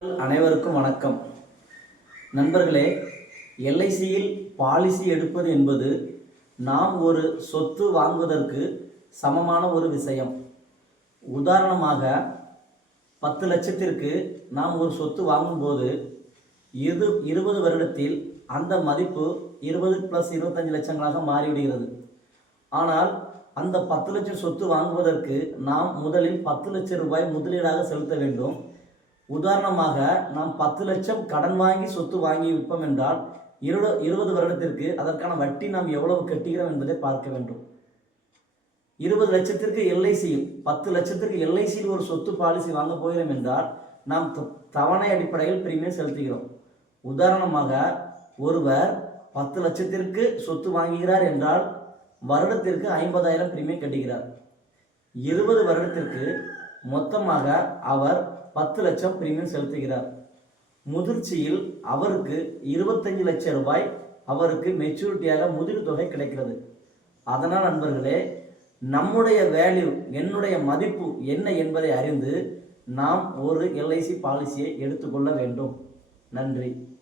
அனைவருக்கும் வணக்கம் நண்பர்களே. எல்ஐசியில் பாலிசி எடுப்பது என்பது நாம் ஒரு சொத்து வாங்குவதற்கு சமமான ஒரு விஷயம். உதாரணமாக 10 லட்சத்திற்கு நாம் ஒரு சொத்து வாங்கும்போது 20 வருடத்தில் அந்த மதிப்பு 20 + 25 லட்சங்களாக மாறிவிடுகிறது. ஆனால் அந்த 10 லட்சம் சொத்து வாங்குவதற்கு நாம் முதலில் 10 லட்சம் ரூபாய் முதலீடாக செலுத்த வேண்டும். உதாரணமாக நாம் 10 லட்சம் கடன் வாங்கி சொத்து வாங்கி விற்போம் என்றால் 20 வருடத்திற்கு அதற்கான வட்டி நாம் எவ்வளவு கட்டுகிறோம் என்பதை பார்க்க வேண்டும். 20 லட்சத்திற்கு எல்ஐசியில் 10 லட்சத்திற்கு எல்ஐசியில் ஒரு சொத்து பாலிசி வாங்க போகிறோம் என்றால் நாம் தவணை அடிப்படையில் பிரீமியம் செலுத்துகிறோம். உதாரணமாக ஒருவர் 10 லட்சத்திற்கு சொத்து வாங்குகிறார் என்றால் வருடத்திற்கு 50,000 பிரீமியம் கட்டுகிறார். 20 வருடத்திற்கு மொத்தமாக அவர் 10 லட்சம் பிரீமியம் செலுத்துகிறார். முதிர்ச்சியில் அவருக்கு 25 லட்சம் ரூபாய் அவருக்கு மெச்சூரிட்டியாக முதிர் தொகை கிடைக்கிறது. அதனால் நண்பர்களே, நம்முடைய வேல்யூ, என்னுடைய மதிப்பு என்ன என்பதை அறிந்து நாம் ஒரு எல்ஐசி பாலிசியை எடுத்துக்கொள்ள வேண்டும். நன்றி.